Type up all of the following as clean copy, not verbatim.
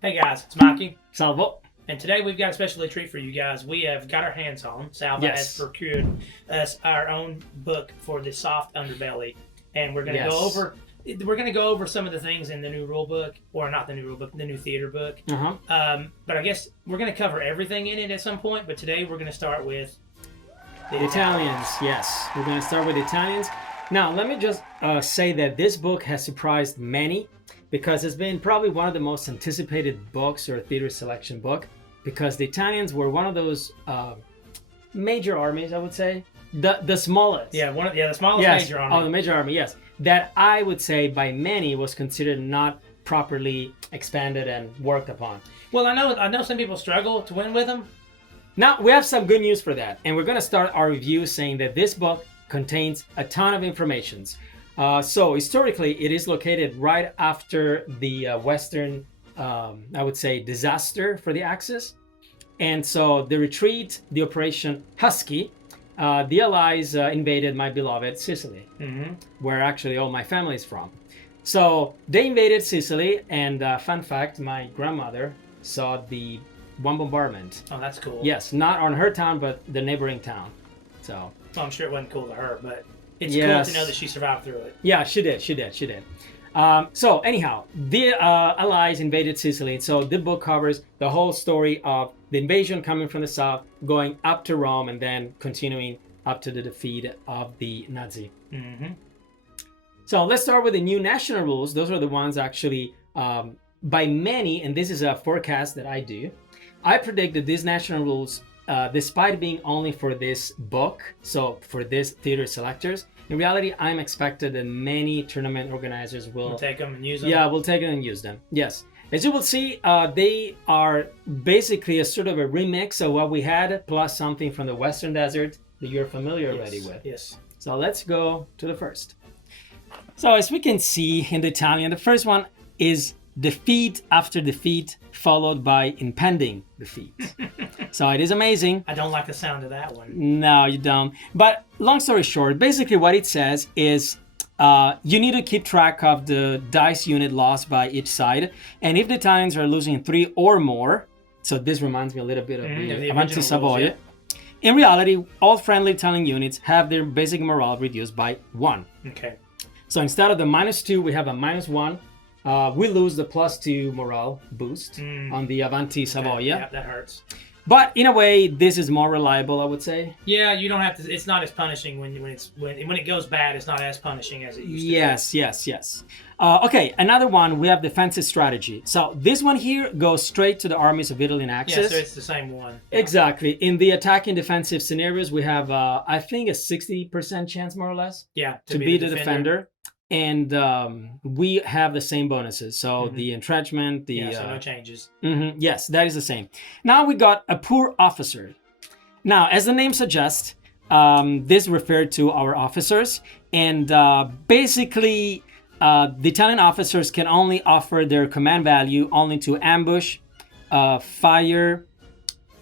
Hey guys, it's Mikey, Salvo. and today we've got a special treat for you guys. We have got our hands on. Salvo has Yes. procured us our own book for the soft underbelly, and we're going to go Yes. over. We're going to go over some of the things in the new rule book, or not the new rule book, the new theater book. But I guess we're going to cover everything in it at some point. But today we're going to start with The Italians. Yes. We're going to start with the Italians. Now, let me just say that this book has surprised many because it's been probably one of the most anticipated books or theater selection book because the Italians were one of those major armies, I would say. The smallest. the smallest major army. Oh, the major army, yes. That I would say by many was considered not properly expanded and worked upon. Well, I know some people struggle to win with them. Now, we have some good news for that, and we're going to start our review saying that this book contains a ton of information. So, historically, it is located right after the Western, I would say, disaster for the Axis. And so, the retreat, the Operation Husky, the Allies invaded my beloved Sicily, where actually all my family is from. So, they invaded Sicily, and fun fact, my grandmother saw the one bombardment. Oh, that's cool. Yes, not on her town, but the neighboring town. So I'm sure it wasn't cool to her, but it's yes. cool to know that she survived through it. Yeah, she did. So anyhow, the Allies invaded Sicily. So the book covers the whole story of the invasion coming from the south, going up to Rome, and then continuing up to the defeat of the Nazi. So let's start with the new national rules. Those are the ones actually by many, and this is a forecast that I do. I predict that these national rules, despite being only for this book, so for this theater selectors, in reality, I'm expected that many tournament organizers will take them and use them. Yeah, we'll take them and use them. Yes. As you will see, they are basically a sort of a remix of what we had, plus something from the Western Desert that you're familiar already with. Yes. So let's go to the first. So as we can see in the Italian, the first one is defeat after defeat, followed by impending defeat. So it is amazing. I don't like the sound of that one. No, you don't. But long story short, basically what it says is you need to keep track of the dice unit lost by each side. And if the Italians are losing 3 or more, so this reminds me a little bit of the Arditi Saboteurs. In reality, all friendly Italian units have their basic morale reduced by 1. Okay. So instead of the -2, we have a -1. We lose the +2 morale boost on the Arditi Saboteurs. Yeah, that hurts. But in a way, this is more reliable, I would say. Yeah, you don't have to. It's not as punishing when it goes bad. It's not as punishing as it used to be. Yes. Okay, another one. We have defensive strategy. So this one here goes straight to the armies of Italy and Axis. Yeah, so it's the same one. Yeah. Exactly. In the attacking defensive scenarios, we have I think a 60% chance, more or less. Yeah, to be the defender. And we have the same bonuses. So the entrenchment, so no changes. Yes, that is the same. Now we got a poor officer. Now, as the name suggests, this referred to our officers. And basically, the Italian officers can only offer their command value only to ambush, fire,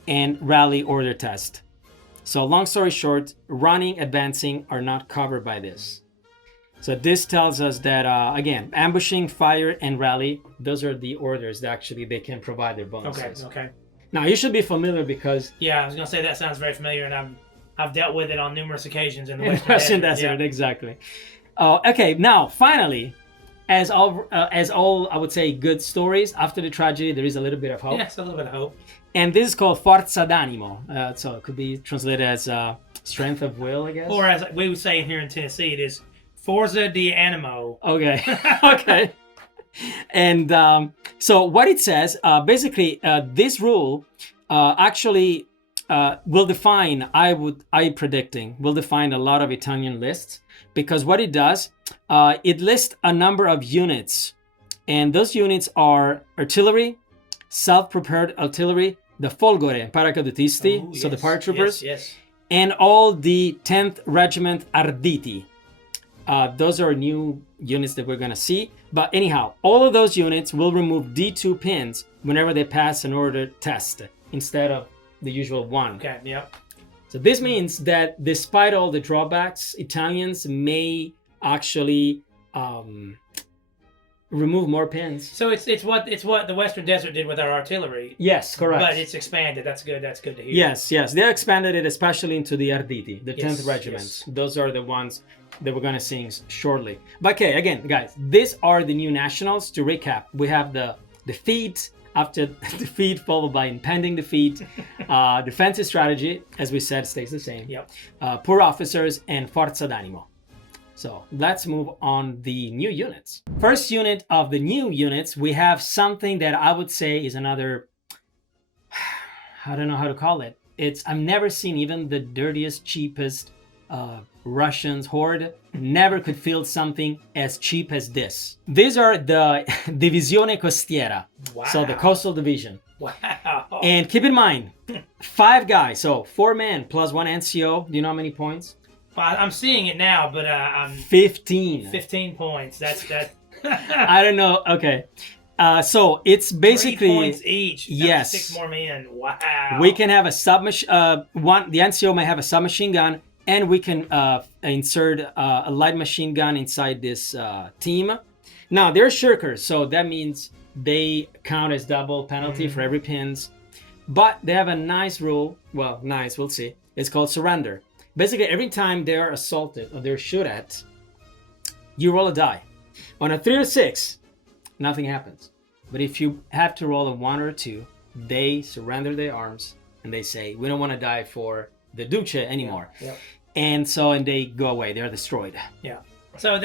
and rally order test. So long story short, running, advancing are not covered by this. So this tells us that, again, ambushing, fire, and rally, those are the orders that actually they can provide their bonuses. Okay. Now, you should be familiar because... Yeah, I was going to say that sounds very familiar, and I've dealt with it on numerous occasions in the Western Desert. Exactly. Okay, now, finally, as all, I would say, good stories, after the tragedy, there is a little bit of hope. Yes, a little bit of hope. And this is called Forza d'Animo. So it could be translated as strength of will, I guess. Or as we would say here in Tennessee, it is Forza di Animo. Okay. Okay. And so what it says, basically, this rule actually will define, will define a lot of Italian lists, because what it does, it lists a number of units, and those units are artillery, self-prepared artillery, the Folgore paracadutisti, so the paratroopers, and all the 10th Regiment Arditi. Those are new units that we're going to see. But anyhow, all of those units will remove D2 pins whenever they pass an order test instead of the usual 1. Okay, yep. So this means that despite all the drawbacks, Italians may actually remove more pins. So it's what the Western Desert did with our artillery. Yes, correct. But it's expanded. That's good. That's good to hear. Yes. They expanded it, especially into the Arditi, the 10th Regiment. Yes. Those are the ones that we're gonna sing shortly. But okay, again, guys, these are the new nationals. To recap, we have the defeat after defeat followed by impending defeat. Defensive strategy, as we said, stays the same. Yep. Poor officers and forza d'animo. So let's move on the new units. First unit of the new units, we have something that I would say is another, I don't know how to call it. I've never seen even the dirtiest, cheapest Russians horde never could field something as cheap as this. These are the Divisione costiera. Wow. So the coastal division. Wow. And keep in mind, 5 guys, so 4 men plus 1 NCO. Do you know how many points? Well, I'm seeing it now, but I'm 15. 15 points. That's that. I don't know. Okay. So it's basically 3 points each. That's yes. 6 more men. Wow. We can have a submachine. The NCO may have a submachine gun, and we can insert a light machine gun inside this team. Now they're shirkers, so that means they count as double penalty for every pins. But they have a nice rule. Well, nice. We'll see. It's called surrender. Basically, every time they are assaulted or they're shot at, you roll a die. On a 3 or 6, nothing happens. But if you have to roll a 1 or a 2, they surrender their arms and they say, we don't want to die for the Duce anymore. Yeah. And they go away. They're destroyed. Yeah. So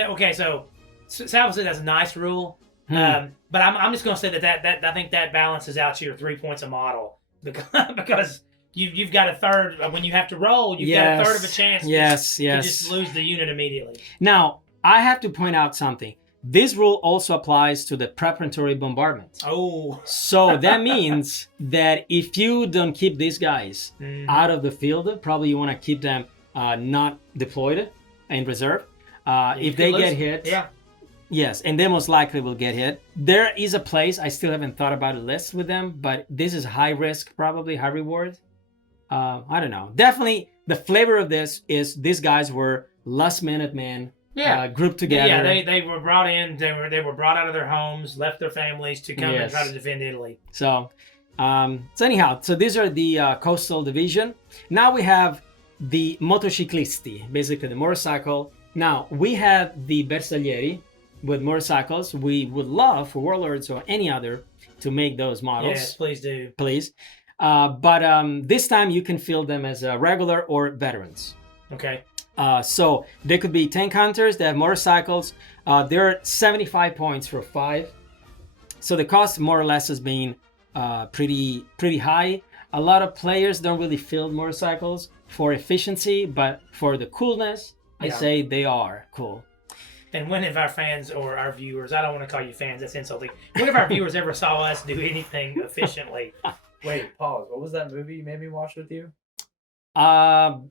Salvo said that's a nice rule. But I'm just going to say that I think that balances out to your 3 points a model because you've got a third when you have to roll. You've got a third of a chance. To just lose the unit immediately. Now I have to point out something. This rule also applies to the preparatory bombardment. Oh. So that means that if you don't keep these guys out of the field, probably you want to keep them not deployed in reserve. If they get hit, yes, and they most likely will get hit. There is a place, I still haven't thought about a list with them, but this is high risk, probably high reward. I don't know. Definitely the flavor of this is these guys were last minute men. Grouped together. Yeah, they were brought in. They were brought out of their homes, left their families to come and try to defend Italy. So anyhow, so these are the coastal division. Now we have the Motociclisti, basically the motorcycle. Now we have the Bersaglieri with motorcycles. We would love for Warlords or any other to make those models. Yes, please do. Please. But this time you can field them as regular or veterans. Okay. So they could be tank hunters. They have motorcycles. They're 75 points for 5. So the cost more or less has been pretty high. A lot of players don't really field motorcycles for efficiency, but for the coolness, I say they are cool. And when have our fans or our viewers, I don't want to call you fans, that's insulting. When have our viewers ever saw us do anything efficiently? Wait, pause. What was that movie you made me watch with you? El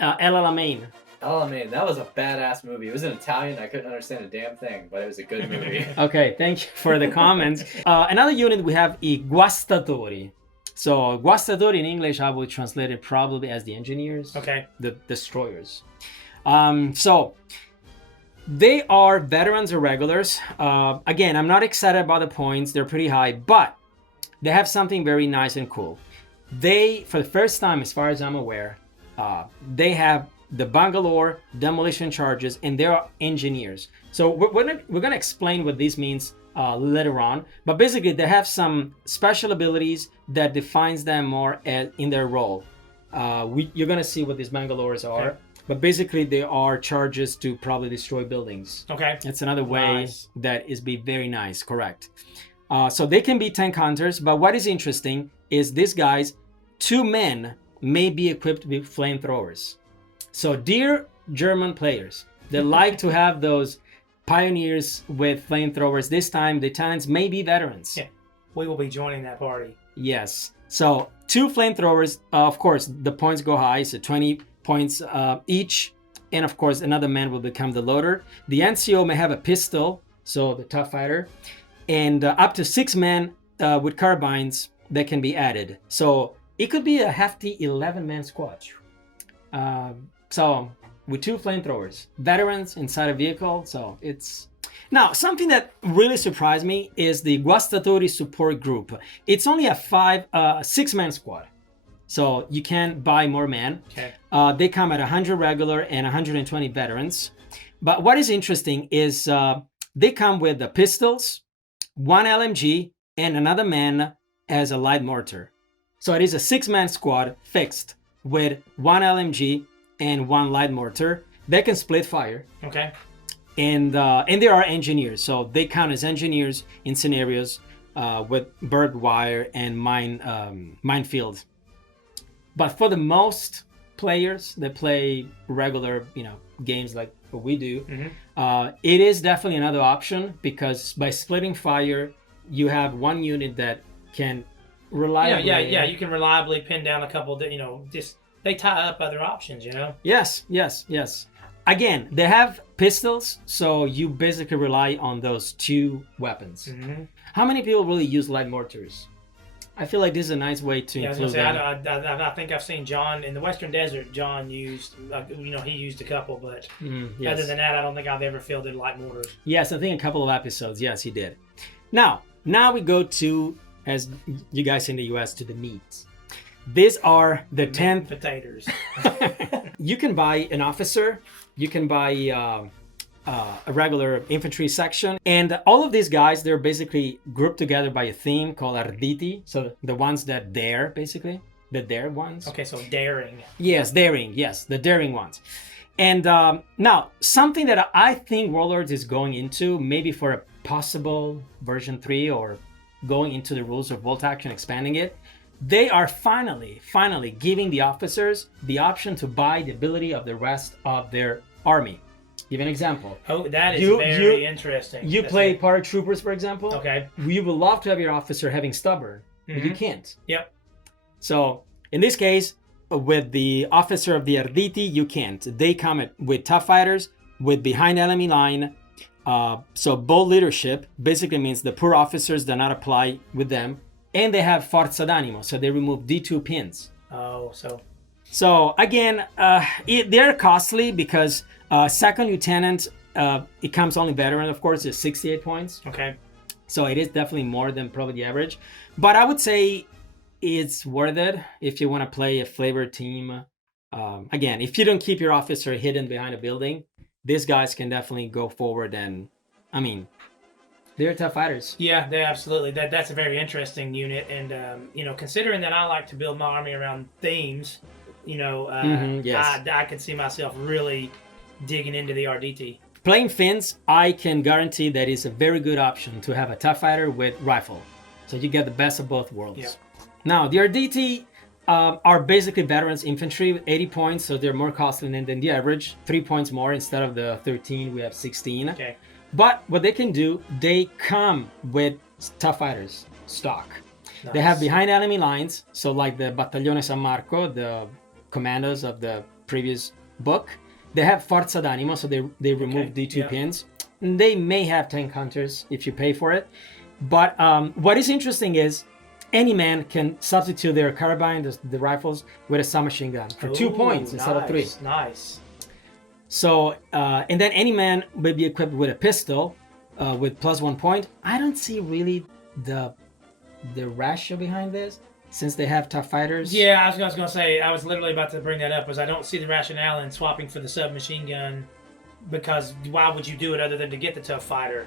Alamein. Oh man, that was a badass movie. It was in Italian. I couldn't understand a damn thing, but it was a good movie. Okay, thank you for the comments. Another unit we have I Guastatori. So Guastatori in English, I would translate it probably as the engineers. Okay. The destroyers. So they are veterans or regulars. Again, I'm not excited about the points. They're pretty high, but they have something very nice and cool. They, for the first time, as far as I'm aware, they have the Bangalore demolition charges, and they're engineers. So we're gonna explain what this means later on. But basically, they have some special abilities that defines them more in their role. You're gonna see what these Bangalores are. Okay. But basically, they are charges to probably destroy buildings. Okay. That's another way that is be very nice. Correct. So they can be tank hunters. But what is interesting is these guys, 2 men may be equipped with flamethrowers. So dear German players that like to have those pioneers with flamethrowers, this time the Italians may be veterans. Yeah, we will be joining that party. Yes. So 2 flamethrowers, of course, the points go high, so 20 points each. And of course, another man will become the loader. The NCO may have a pistol, so the tough fighter, and up to 6 men with carbines that can be added. So it could be a hefty 11-man squad. So with 2 flamethrowers, veterans inside a vehicle. So it's now something that really surprised me is the Guastatori support group. It's only a 6-man squad, so you can buy more men. Okay. They come at 100 regular and 120 veterans. But what is interesting is they come with the pistols, 1 LMG, and another man as a light mortar. So it is a 6-man squad fixed with 1 LMG and 1 light mortar. They can split fire. Okay. And they are engineers, so they count as engineers in scenarios with barbed wire and minefield. But for the most players that play regular, games like what we do, it is definitely another option, because by splitting fire, you have one unit that can reliably. Yeah. You can reliably pin down a couple that just they tie up other options. Yes. Again, they have pistols, so you basically rely on those 2 weapons. How many people really use light mortars? I feel like this is a nice way to include them. I think I've seen John in the Western Desert. John used, he used a couple, but yes. Other than that, I don't think I've ever fielded light mortars. Yes, I think a couple of episodes. Yes, he did. Now we go to, as you guys in the US, to the meats. These are the 10 potatoes. You can buy an officer. You can buy a regular infantry section, and all of these guys, they're basically grouped together by a theme called Arditi. So the ones that dare, basically, the dare ones. Okay, so daring. Yes, daring. Yes, the daring ones. And now something that I think Warlords is going into, maybe for a possible version 3 or going into the rules of Volt Action, expanding it. They are finally giving the officers the option to buy the ability of the rest of their army. Give an example. Oh, that is very interesting. You play paratroopers, for example. Okay. You would love to have your officer having stubborn, but you can't. Yep. So in this case, with the officer of the Arditi, you can't. They come with tough fighters, with behind enemy line. So bold leadership basically means the poor officers do not apply with them. And they have forza d'animo, so they remove D2 pins. Oh, so again, they're costly because second lieutenant, it comes only veteran, of course, is 68 points. Okay. So it is definitely more than probably the average. But I would say it's worth it if you want to play a flavored team. Again, if you don't keep your officer hidden behind a building, these guys can definitely go forward, and they're tough fighters. Yeah, they absolutely. That's a very interesting unit, and considering that I like to build my army around themes, yes. I can see myself really digging into the Arditi. Playing Finns, I can guarantee that is a very good option to have a tough fighter with rifle, so you get the best of both worlds. Yeah. Now the Arditi are basically veterans infantry with 80 points, so they're more costly than the average. 3 points more instead of the 13. We have 16. Okay. But what they can do, they come with tough fighters stock. Nice. They have behind enemy lines, so like the Battaglione San Marco, the commandos of the previous book. They have forza d'animo, so they remove D2 pins. And they may have tank hunters if you pay for it. But what is interesting is any man can substitute their carabine, the rifles, with a submachine gun for 2 points instead of 3. Nice. So, and then any man will be equipped with a pistol with +1 point. I don't see really the ratio behind this, since they have tough fighters. Yeah, I was going to say, I was literally about to bring that up, because I don't see the rationale in swapping for the submachine gun, because why would you do it other than to get the tough fighter?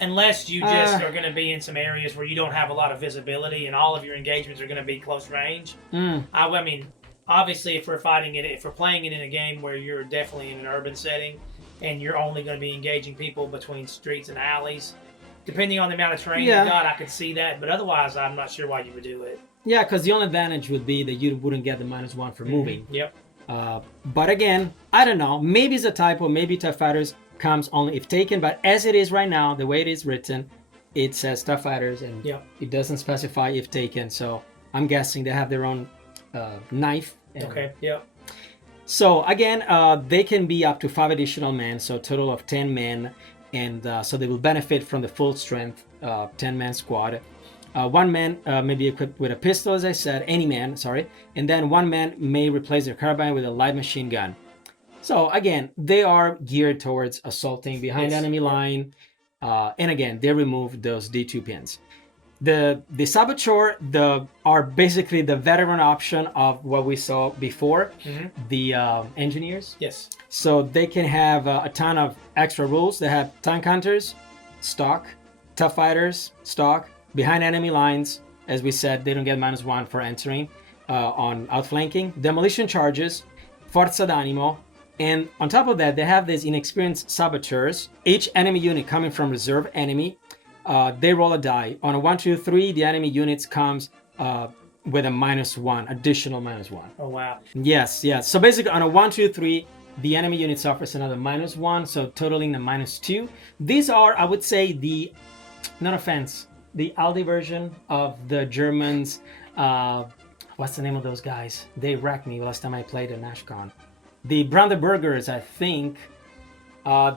Unless you just are going to be in some areas where you don't have a lot of visibility and all of your engagements are going to be close range. I mean, obviously, if we're playing it in a game where you're definitely in an urban setting and you're only going to be engaging people between streets and alleys, depending on the amount of terrain you got, I could see that. But otherwise, I'm not sure why you would do it. Yeah, because the only advantage would be that you wouldn't get the -1 for moving. Yep. But again, I don't know. Maybe it's a typo. Maybe Tough Fighters comes only if taken. But as it is right now, the way it is written, it says Tough Fighters, and it doesn't specify if taken. So I'm guessing they have their own knife. Okay. Yep. So again, they can be up to 5 additional men, so a total of 10 men, and so they will benefit from the full strength 10-man squad. One man may be equipped with a pistol, as I said, any man, sorry, and then one man may replace their carbine with a light machine gun. So again, they are geared towards assaulting behind Yes. enemy line, and again, they remove those D2 pins. The Saboteur are basically the veteran option of what we saw before, the engineers. Yes. So they can have a ton of extra rules. They have tank hunters, stock, tough fighters, stock, behind enemy lines. As we said, they don't get -1 for entering on outflanking, demolition charges, forza d'animo, and on top of that, they have these inexperienced saboteurs. Each enemy unit coming from reserve enemy, they roll a die. On a 1, 2, 3, the enemy units comes with a -1, additional -1. Oh wow. Yes. So basically, on a 1, 2, 3, the enemy unit suffers another -1, so totaling a -2. These are, I would say, no offense, the Aldi version of the Germans. What's the name of those guys? They wrecked me last time I played at NashCon. The Brandenburgers, I think.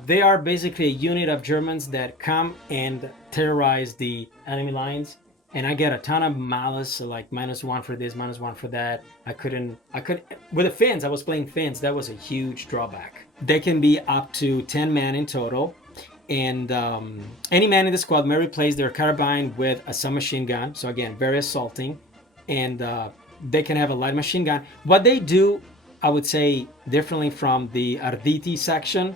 They are basically a unit of Germans that come and terrorize the enemy lines. And I get a ton of malice, so like -1 for this, -1 for that. I couldn't, with the Finns, I was playing Finns. That was a huge drawback. They can be up to 10 men in total. And any man in the squad may replace their carbine with a submachine gun. So again, very assaulting. And they can have a light machine gun. What they do, I would say, differently from the Arditi section,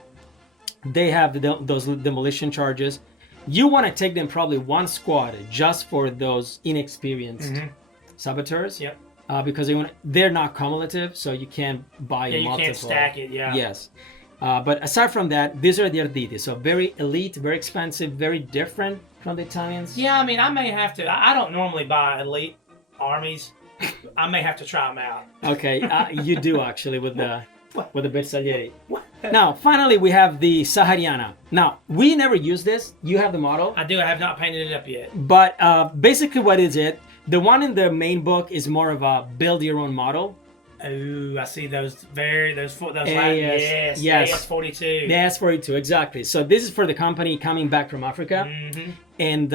they have those demolition charges. You want to take them probably one squad just for those inexperienced saboteurs. Yep. Because they're not cumulative, so you can't buy Yeah, you multiple. can't stack it. Yeah. Yes. But aside from that, these are the Arditi. So very elite, very expensive, very different from the Italians. Yeah, I mean, I may have to. I don't normally buy elite armies. I may have to try them out. Okay, you do actually with the Bersaglieri. Now, finally, we have the Sahariana. Now, we never use this. You have the model. I do. I have not painted it up yet. But basically, what is it? The one in the main book is more of a build your own model. Oh, I see those yes, yes. AS42. The AS42, exactly. So this is for the company coming back from Africa. And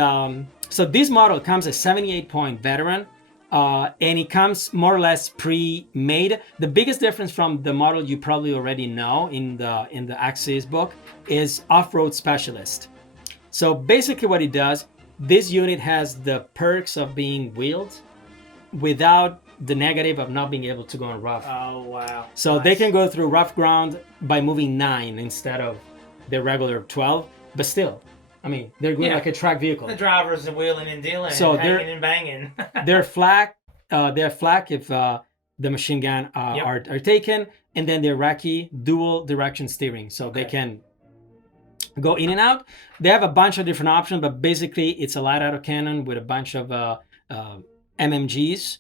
so this model comes as 78-point veteran. And it comes more or less pre-made. The biggest difference from the model you probably already know in the Axis book is off-road specialist. So basically what it does, this unit has the perks of being wheeled without the negative of not being able to go on rough. Oh, wow. So nice. They can go through rough ground by moving 9 instead of the regular 12, but still, I mean, they're going like a track vehicle. The drivers are wheeling and dealing, so and hanging and banging. they're flak if the machine gun are taken, and then they're Iraqi dual direction steering, so they can go in and out. They have a bunch of different options, but basically it's a light autocannon with a bunch of MMGs.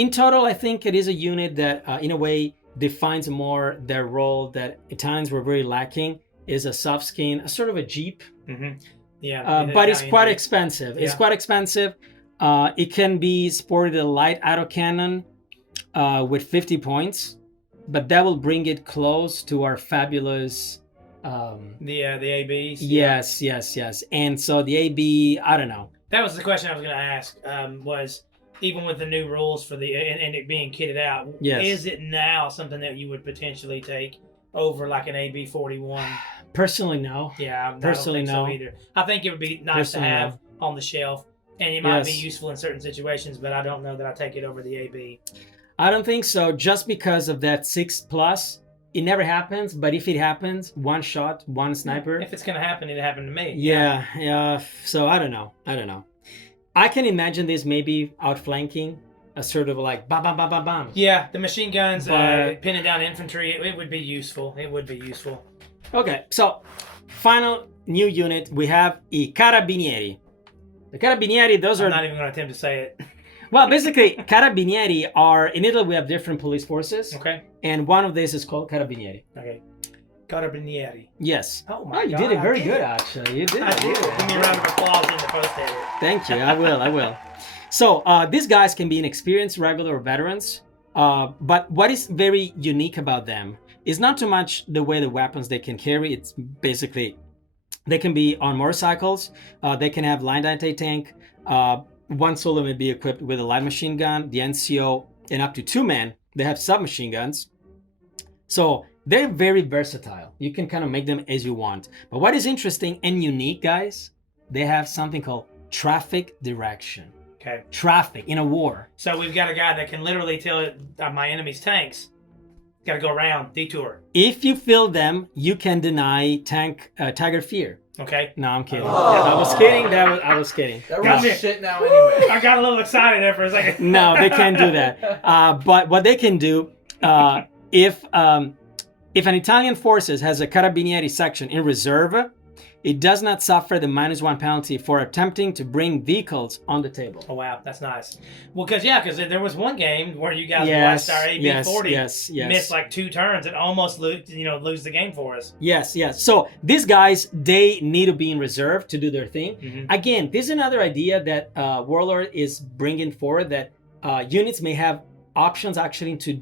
In total, I think it is a unit that, in a way, defines more their role that Italians were very lacking. Is a soft skin, a sort of a Jeep. Yeah, but it's quite expensive. Yeah. It's quite expensive. It can be sported a light autocannon with 50 points, but that will bring it close to our fabulous. The ABs. Yes. And so the AB, I don't know. That was the question I was going to ask. Was even with the new rules for and it being kitted out, is it now something that you would potentially take over like an AB41? Personally, no. Yeah, I personally, don't think no. So either. I think it would be nice to have on the shelf, and it might be useful in certain situations, but I don't know that I take it over the AB. I don't think so. Just because of that 6+, it never happens. But if it happens, one shot, one sniper. If it's gonna happen, it happened to me. Yeah. So I don't know. I can imagine this maybe outflanking. A sort of like bam, bam, bam, bam, bam. Yeah, the machine guns pinning down infantry, it would be useful. Okay, so final new unit, we have I Carabinieri. The Carabinieri, I'm not even going to attempt to say it. Well, basically, Carabinieri are, in Italy we have different police forces. Okay. And one of these is called Carabinieri. Okay. Carabinieri. Yes. Oh my God. You did it very good, actually. You did I did. Give me a round of applause in the post edit. Thank you, I will. So these guys can be inexperienced, regular, or veterans. But what is very unique about them is not too much the way the weapons they can carry. It's basically, they can be on motorcycles. They can have line anti-tank. One solo may be equipped with a light machine gun, the NCO, and up to 2 men. They have submachine guns. So they're very versatile. You can kind of make them as you want. But what is interesting and unique, guys, they have something called traffic direction. Okay. Traffic in a war. So we've got a guy that can literally tell my enemy's tanks, got to go around, detour. If you fill them, you can deny Tiger Fear. Okay. No, I'm kidding. I was kidding. I was kidding. That Got rules me. shit now anyway. I got a little excited there for a second. No, they can't do that. But what they can do, if an Italian forces has a Carabinieri section in reserve, it does not suffer the -1 penalty for attempting to bring vehicles on the table. Oh wow, that's nice. Well, because there was one game where you guys Yes, watched our AB40 yes. missed like 2 turns and almost lose the game for us. Yes. So these guys, they need to be in reserve to do their thing. Mhm. Again, this is another idea that Warlord is bringing forward, that units may have options actually to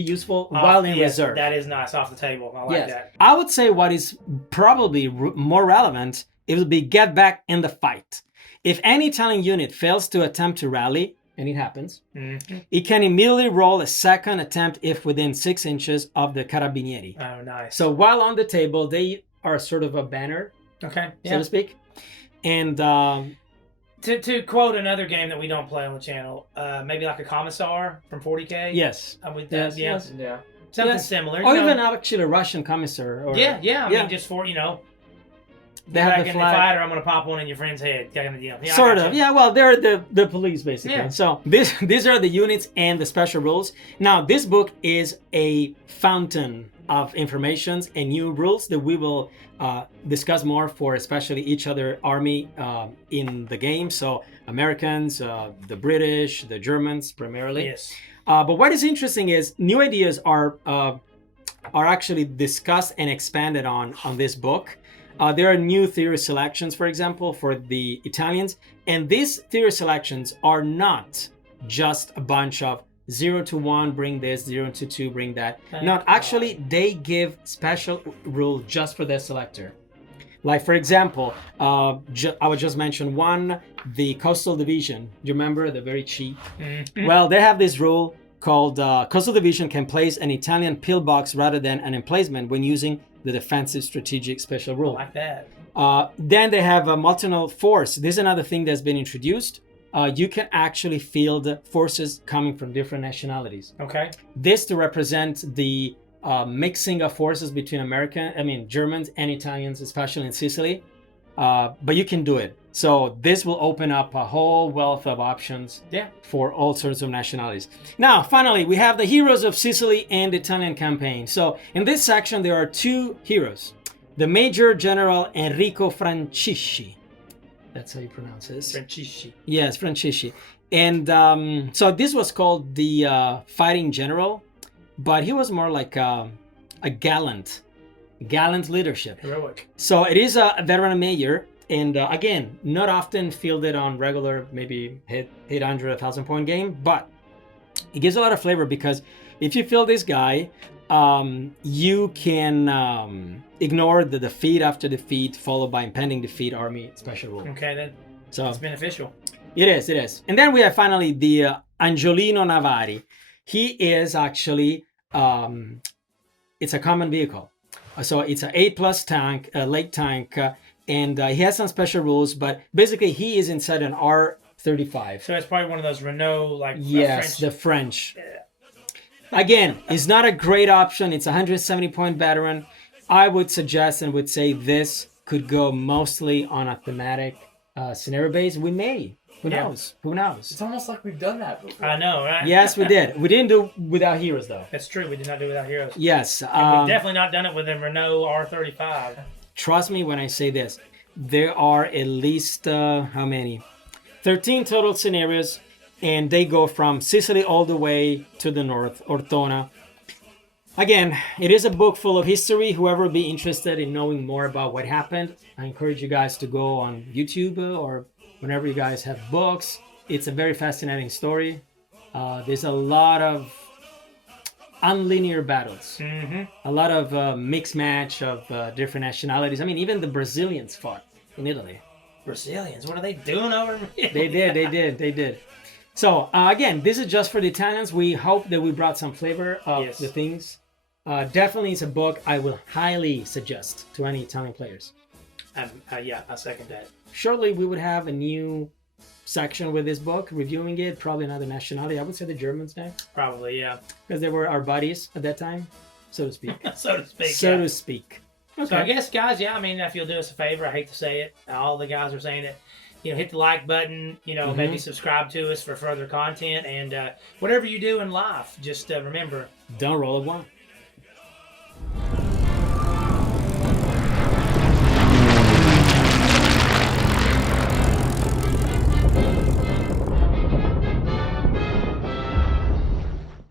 be useful while in Yes, reserve. that is nice off the table. I like that. I would say what is probably more relevant, it would be get back in the fight. If any Italian unit fails to attempt to rally, and it happens, Mhm. it can immediately roll a second attempt if within 6 inches of the Carabinieri. Oh, nice. So while on the table, they are sort of a banner, okay, so yeah. to speak. And To quote another game that we don't play on the channel, maybe like a Commissar from 40K. yes, Yeah, yes. Yeah. something Yes. similar. Or you know. even actually a Russian commissar. Or, Yeah. I Yeah. mean, just for They back have in the the flag. fight, or I'm gonna pop one in your friend's head. I Sort got of, you. yeah. Well, they're the police basically. Yeah. So these are the units and the special rules. Now, this book is a fountain of informations and new rules that we will discuss more for, especially each other army in the game. So Americans, the British, the Germans primarily. Yes. But what is interesting is new ideas are actually discussed and expanded on this book. There are new theory selections, for example, for the Italians. And these theory selections are not just a bunch of 0 to 1, bring this, 0 to 2, bring that. No, actually, they give special rule just for their selector. Like, for example, I would just mention one, the Coastal Division. Do you remember? The very cheap. Mhm. Well, they have this rule called Coastal Division can place an Italian pillbox rather than an emplacement when using the defensive strategic special I rule. like that. Then they have a multinational force. This is another thing that's been introduced. You can actually field forces coming from different nationalities. Okay. This to represent the mixing of forces between Germans and Italians, especially in Sicily. But you can do it. So this will open up a whole wealth of options for all sorts of nationalities. Now, finally, we have the heroes of Sicily and Italian campaign. So in this section, there are 2 heroes. The Major General Enrico Francisci. That's how you pronounce this. Francisci. Yes, Francisci. And so this was called the fighting general, but he was more like a gallant leadership. Heroic. So it is a veteran major, and again, not often fielded on regular, maybe 800, 1,000 point game, but it gives a lot of flavor because if you field this guy, you can ignore the defeat after defeat followed by impending defeat army special rule. Okay, So it's beneficial. it is. And then we have finally the Angiolino Navari. He is actually, it's a common vehicle. So it's an 8+ tank, a lake tank, and he has some special rules, but basically he is inside an R35. So it's probably one of those Renault, like Yes, the French. Again, it's not a great option. It's a 170 point veteran. I would suggest and would say this could go mostly on a thematic scenario base. We may. Who knows? Who knows? It's almost like we've done that before. I know, right? Yes, we did. We didn't do without heroes though. That's true. We did not do without heroes. Yes. We've definitely not done it with a Renault R35. Trust me when I say this. There are at least, how many? 13 total scenarios, and they go from Sicily all the way to the north, Ortona. Again, it is a book full of history. Whoever would be interested in knowing more about what happened, I encourage you guys to go on YouTube or whenever you guys have books. It's a very fascinating story. There's a lot of unlinear battles. Mm-hmm. A lot of mixed match of different nationalities. I mean, even the Brazilians fought in Italy. Brazilians, what are they doing over here? They did. So again, this is just for the Italians. We hope that we brought some flavor of Yes. the things Definitely, it's a book I will highly suggest to any Italian players. Yeah, I second that. Shortly, we would have a new section with this book, reviewing it. Probably another nationality. I would say the Germans next, Probably, yeah. because they were our buddies at that time, so to speak. So to speak. So yeah. to speak. Okay. So I guess, guys, yeah, I mean, if you'll do us a favor, I hate to say it, all the guys are saying it, hit the like button, maybe subscribe to us for further content, and whatever you do in life, just remember, Don't roll a one.